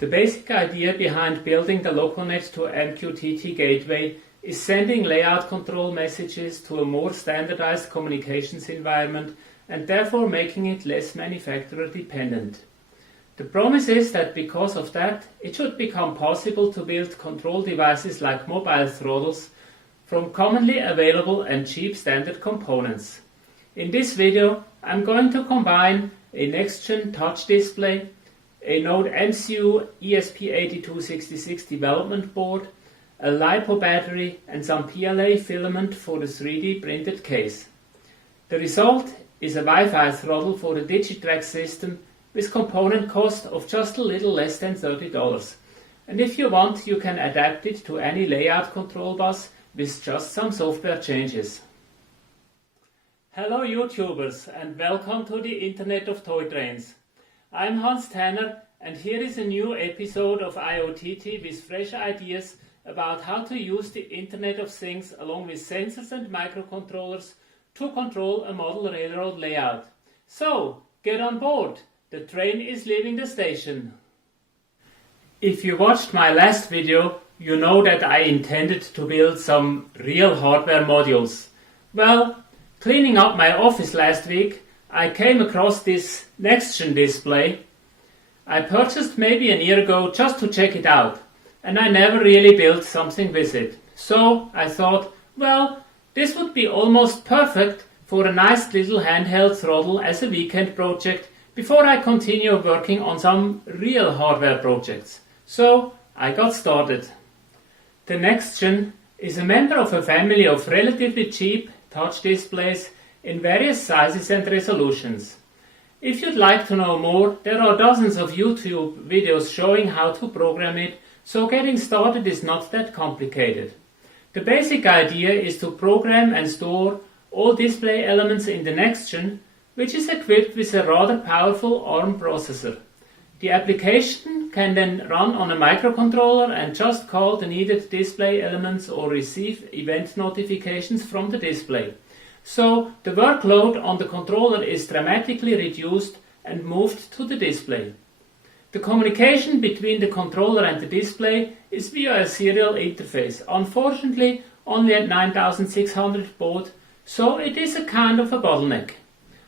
The basic idea behind building the LocoNet to MQTT gateway is sending layout control messages to a more standardized communications environment and therefore making it less manufacturer dependent. The promise is that because of that, it should become possible to build control devices like mobile throttles from commonly available and cheap standard components. In this video, I'm going to combine a Nextion Touch display, a NodeMCU ESP-8266 development board, a LiPo battery and some PLA filament for the 3D printed case. The result is a Wi-Fi throttle for the Digitrax system with component cost of just a little less than $30. And if you want, you can adapt it to any layout control bus with just some software changes. Hello YouTubers and welcome to the Internet of Toy Trains. I'm Hans Tanner and here is a new episode of IoTT with fresh ideas about how to use the Internet of Things along with sensors and microcontrollers to control a model railroad layout. So, get on board! The train is leaving the station. If you watched my last video, you know that I intended to build some real hardware modules. Well, cleaning up my office last week, I came across this Nextgen display. I purchased maybe a year ago just to check it out, and I never really built something with it. So I thought, well, this would be almost perfect for a nice little handheld throttle as a weekend project before I continue working on some real hardware projects. So I got started. The Nextgen is a member of a family of relatively cheap touch displays in various sizes and resolutions. If you'd like to know more, there are dozens of YouTube videos showing how to program it, so getting started is not that complicated. The basic idea is to program and store all display elements in the Nextgen, which is equipped with a rather powerful ARM processor. The application can then run on a microcontroller and just call the needed display elements or receive event notifications from the display. So the workload on the controller is dramatically reduced and moved to the display. The communication between the controller and the display is via a serial interface, unfortunately only at 9600 baud, so it is a kind of a bottleneck.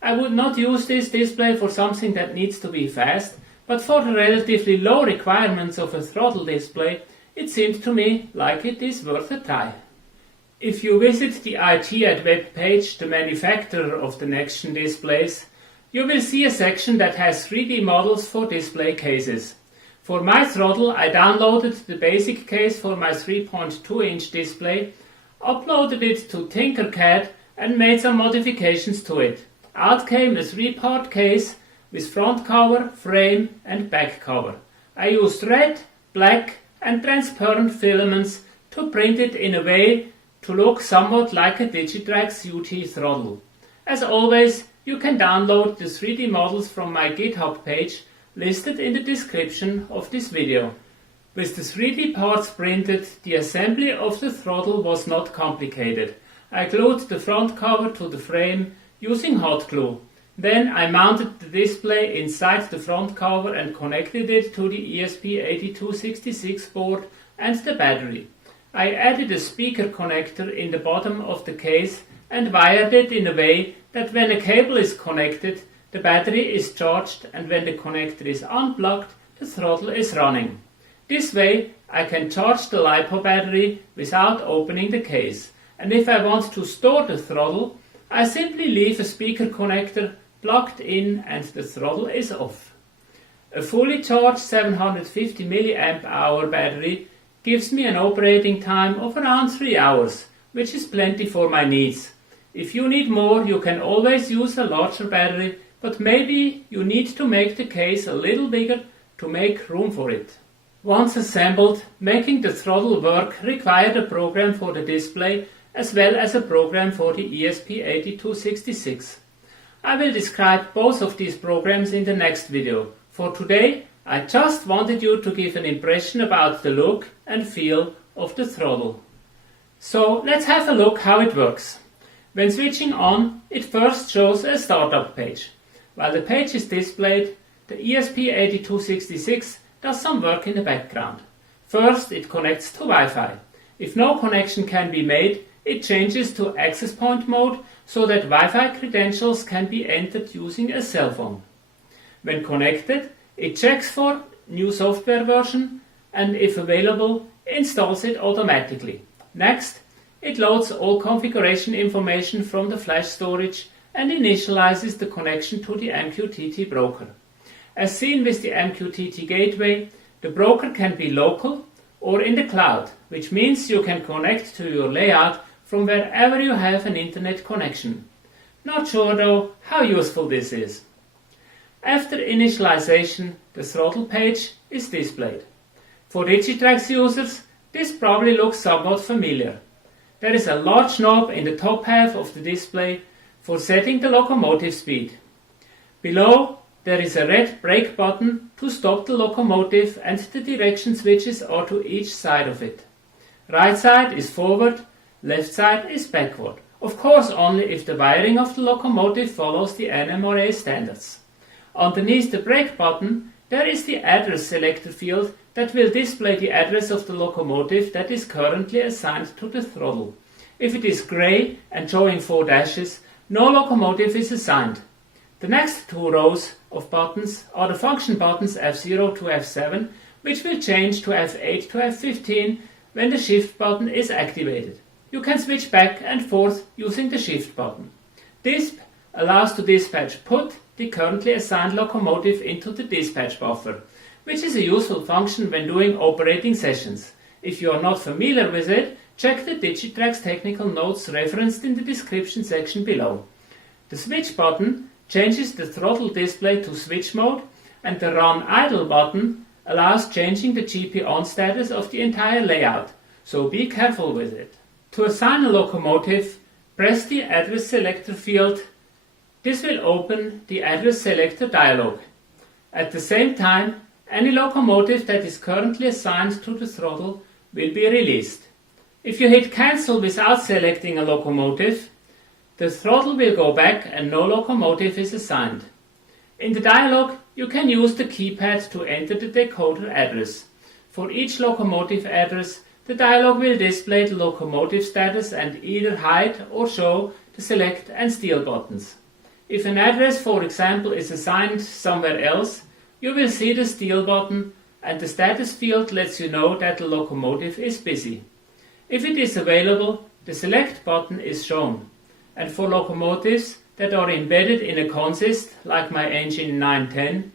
I would not use this display for something that needs to be fast, but for the relatively low requirements of a throttle display, it seemed to me like it is worth a try. If you visit the ITAD web page, the manufacturer of the Nextgen displays, you will see a section that has 3D models for display cases. For my throttle, I downloaded the basic case for my 3.2-inch display, uploaded it to Tinkercad and made some modifications to it. Out came a 3-part case with front cover, frame and back cover. I used red, black and transparent filaments to print it in a way to look somewhat like a Digitrax UT throttle. As always, you can download the 3D models from my GitHub page listed in the description of this video. With the 3D parts printed, the assembly of the throttle was not complicated. I glued the front cover to the frame using hot glue. Then I mounted the display inside the front cover and connected it to the ESP-8266 board and the battery. I added a speaker connector in the bottom of the case and wired it in a way that when a cable is connected, the battery is charged, and when the connector is unplugged, the throttle is running. This way I can charge the LiPo battery without opening the case, and if I want to store the throttle, I simply leave a speaker connector plugged in and the throttle is off. A fully charged 750 mAh battery gives me an operating time of around 3 hours, which is plenty for my needs. If you need more, you can always use a larger battery, but maybe you need to make the case a little bigger to make room for it. Once assembled, making the throttle work required a program for the display as well as a program for the ESP-8266. I will describe both of these programs in the next video. For today, I just wanted you to give an impression about the look and feel of the throttle. So let's have a look how it works. When switching on, it first shows a startup page. While the page is displayed, the ESP-8266 does some work in the background. First, it connects to Wi-Fi. If no connection can be made, it changes to access point mode so that Wi-Fi credentials can be entered using a cell phone. When connected, it checks for new software version and, if available, installs it automatically. Next, it loads all configuration information from the flash storage and initializes the connection to the MQTT broker. As seen with the MQTT gateway, the broker can be local or in the cloud, which means you can connect to your layout from wherever you have an internet connection. Not sure though how useful this is. After initialization, the throttle page is displayed. For Digitrax users, this probably looks somewhat familiar. There is a large knob in the top half of the display for setting the locomotive speed. Below, there is a red brake button to stop the locomotive, and the direction switches are to each side of it. Right side is forward, left side is backward. Of course only if the wiring of the locomotive follows the NMRA standards. Underneath the brake button, there is the address selector field that will display the address of the locomotive that is currently assigned to the throttle. If it is grey and showing 4 dashes, no locomotive is assigned. The next 2 rows of buttons are the function buttons F0 to F7, which will change to F8 to F15 when the shift button is activated. You can switch back and forth using the shift button. Disp allows to dispatch put the currently assigned locomotive into the dispatch buffer, which is a useful function when doing operating sessions. If you are not familiar with it, check the Digitrax technical notes referenced in the description section below. The switch button changes the throttle display to switch mode, and the run idle button allows changing the GP on status of the entire layout, so be careful with it. To assign a locomotive, press the address selector field. This will open the address selector dialog. At the same time, any locomotive that is currently assigned to the throttle will be released. If you hit cancel without selecting a locomotive, the throttle will go back and no locomotive is assigned. In the dialog, you can use the keypad to enter the decoder address. For each locomotive address, the dialog will display the locomotive status and either hide or show the select and steal buttons. If an address, for example, is assigned somewhere else, you will see the steal button, and the status field lets you know that the locomotive is busy. If it is available, the select button is shown. And for locomotives that are embedded in a consist, like my engine 910,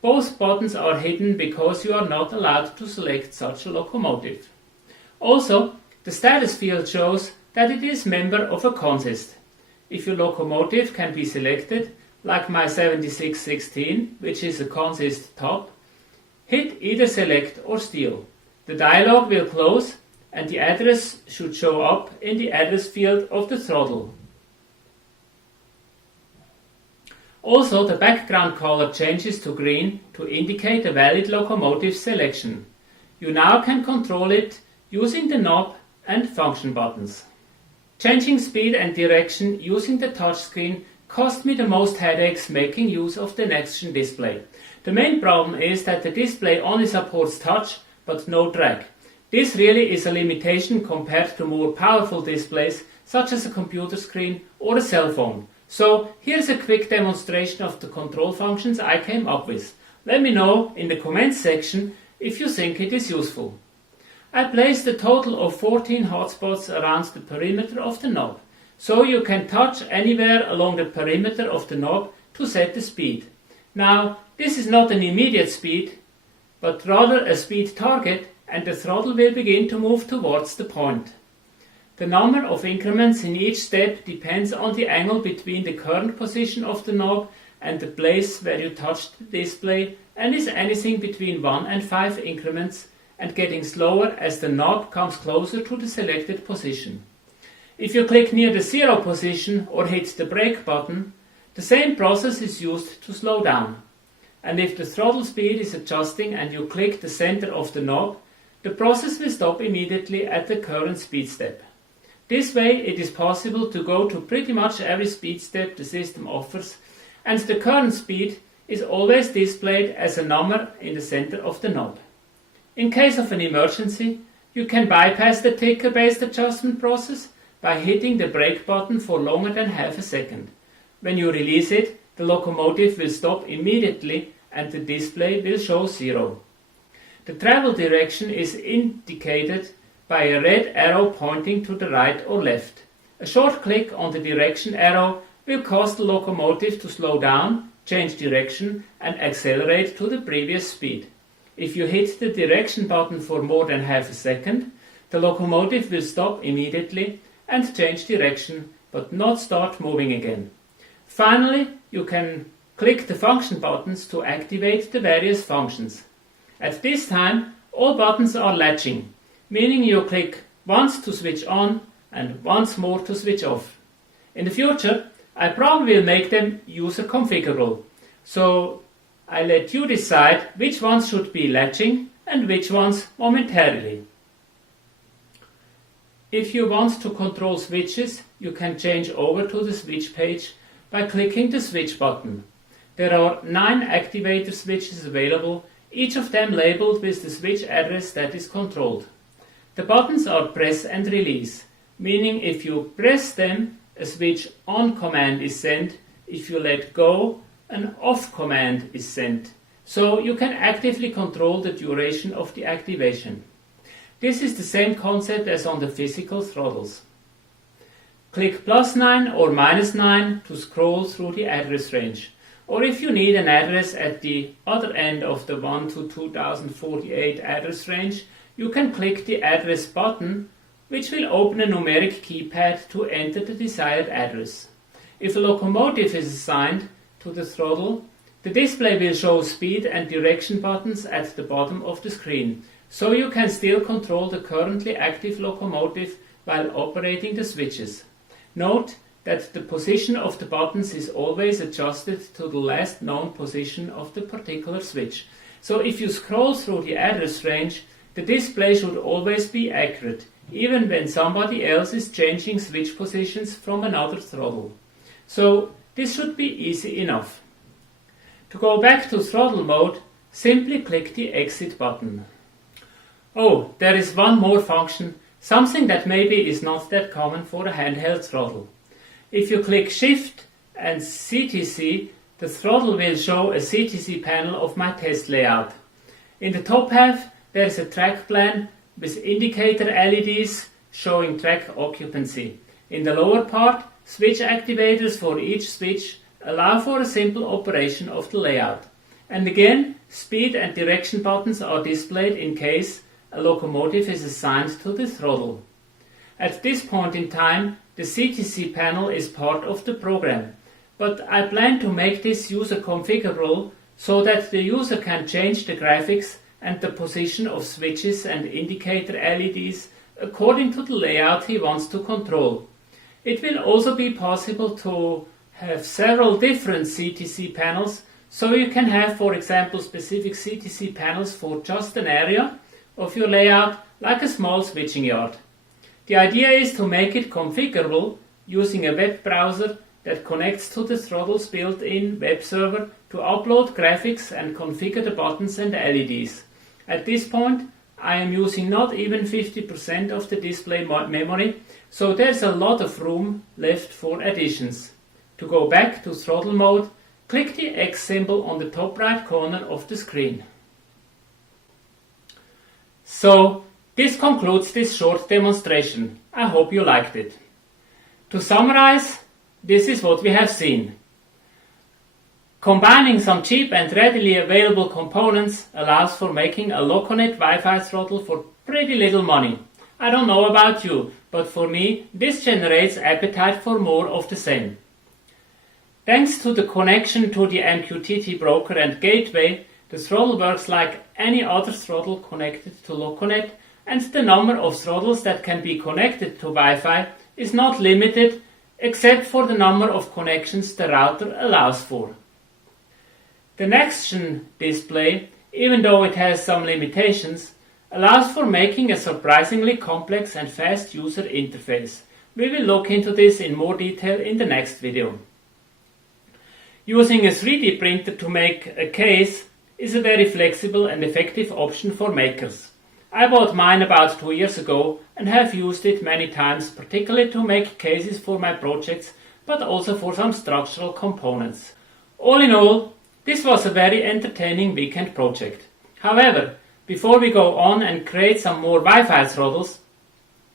both buttons are hidden because you are not allowed to select such a locomotive. Also, the status field shows that it is member of a consist. If your locomotive can be selected, like my 7616, which is a consist top, hit either select or steal. The dialog will close and the address should show up in the address field of the throttle. Also, the background color changes to green to indicate a valid locomotive selection. You now can control it using the knob and function buttons. Changing speed and direction using the touchscreen cost me the most headaches making use of the Nextion display. The main problem is that the display only supports touch but no drag. This really is a limitation compared to more powerful displays such as a computer screen or a cell phone. So here's a quick demonstration of the control functions I came up with. Let me know in the comments section if you think it is useful. I placed a total of 14 hotspots around the perimeter of the knob, so you can touch anywhere along the perimeter of the knob to set the speed. Now, this is not an immediate speed, but rather a speed target, and the throttle will begin to move towards the point. The number of increments in each step depends on the angle between the current position of the knob and the place where you touch the display, and is anything between 1 and 5 increments, and getting slower as the knob comes closer to the selected position. If you click near the 0 position or hit the brake button, the same process is used to slow down. And if the throttle speed is adjusting and you click the center of the knob, the process will stop immediately at the current speed step. This way it is possible to go to pretty much every speed step the system offers, and the current speed is always displayed as a number in the center of the knob. In case of an emergency, you can bypass the ticker-based adjustment process by hitting the brake button for longer than half a second. When you release it, the locomotive will stop immediately and the display will show 0. The travel direction is indicated by a red arrow pointing to the right or left. A short click on the direction arrow will cause the locomotive to slow down, change direction and accelerate to the previous speed. If you hit the direction button for more than half a second, the locomotive will stop immediately and change direction, but not start moving again. Finally, you can click the function buttons to activate the various functions. At this time, all buttons are latching, meaning you click once to switch on and once more to switch off. In the future, I probably will make them user configurable, so I let you decide which ones should be latching and which ones momentarily. If you want to control switches, you can change over to the switch page by clicking the switch button. There are 9 activator switches available, each of them labeled with the switch address that is controlled. The buttons are press and release, meaning if you press them, a switch on command is sent. If you let go, an off command is sent. So you can actively control the duration of the activation. This is the same concept as on the physical throttles. Click +9 or -9 to scroll through the address range. Or if you need an address at the other end of the 1 to 2048 address range, you can click the address button, which will open a numeric keypad to enter the desired address. If a locomotive is assigned to the throttle, the display will show speed and direction buttons at the bottom of the screen, so you can still control the currently active locomotive while operating the switches. Note that the position of the buttons is always adjusted to the last known position of the particular switch. So if you scroll through the address range, the display should always be accurate, even when somebody else is changing switch positions from another throttle. So this should be easy enough. To go back to throttle mode, simply click the exit button. Oh, there is one more function, something that maybe is not that common for a handheld throttle. If you click Shift and CTC, the throttle will show a CTC panel of my test layout. In the top half, there is a track plan with indicator LEDs showing track occupancy. In the lower part, switch activators for each switch allow for a simple operation of the layout. And again, speed and direction buttons are displayed in case a locomotive is assigned to the throttle. At this point in time, the CTC panel is part of the program, but I plan to make this user configurable so that the user can change the graphics and the position of switches and indicator LEDs according to the layout he wants to control. It will also be possible to have several different CTC panels, so you can have, for example, specific CTC panels for just an area of your layout, like a small switching yard. The idea is to make it configurable using a web browser that connects to the throttle's built-in web server to upload graphics and configure the buttons and LEDs. At this point, I am using not even 50% of the display memory, so there's a lot of room left for additions. To go back to throttle mode, click the X symbol on the top right corner of the screen. So, this concludes this short demonstration. I hope you liked it. To summarize, this is what we have seen. Combining some cheap and readily available components allows for making a LocoNet Wi-Fi throttle for pretty little money. I don't know about you, but for me, this generates appetite for more of the same. Thanks to the connection to the MQTT broker and gateway, the throttle works like any other throttle connected to LocoNet, and the number of throttles that can be connected to Wi-Fi is not limited except for the number of connections the router allows for. The NextGen display, even though it has some limitations, allows for making a surprisingly complex and fast user interface. We will look into this in more detail in the next video. Using a 3D printer to make a case is a very flexible and effective option for makers. I bought mine about 2 years ago and have used it many times, particularly to make cases for my projects, but also for some structural components. All in all, this was a very entertaining weekend project. However, before we go on and create some more Wi-Fi throttles,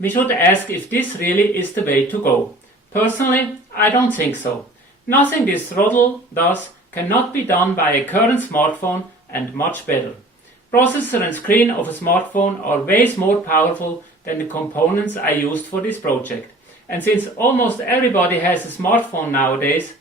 we should ask if this really is the way to go. Personally, I don't think so. Nothing this throttle does cannot be done by a current smartphone, and much better. Processor and screen of a smartphone are ways more powerful than the components I used for this project. And since almost everybody has a smartphone nowadays,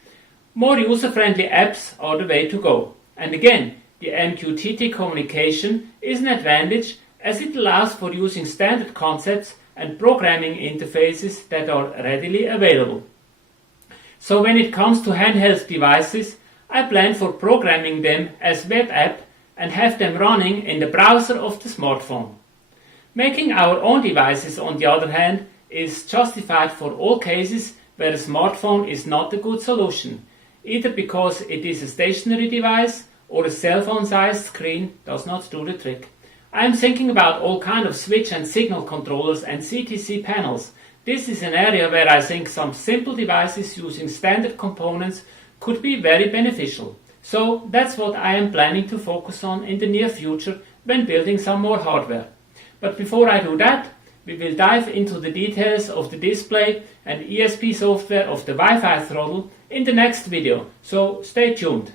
more user-friendly apps are the way to go. And again, the MQTT communication is an advantage as it allows for using standard concepts and programming interfaces that are readily available. So when it comes to handheld devices, I plan for programming them as web app and have them running in the browser of the smartphone. Making our own devices, on the other hand, is justified for all cases where a smartphone is not a good solution, either because it is a stationary device or a cell phone-sized screen does not do the trick. I am thinking about all kinds of switch and signal controllers and CTC panels. This is an area where I think some simple devices using standard components could be very beneficial. So that's what I am planning to focus on in the near future when building some more hardware. But before I do that, we will dive into the details of the display and ESP software of the Wi-Fi throttle in the next video, so stay tuned.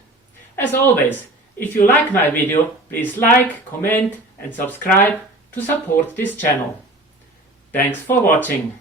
As always, if you like my video, please like, comment and subscribe to support this channel. Thanks for watching.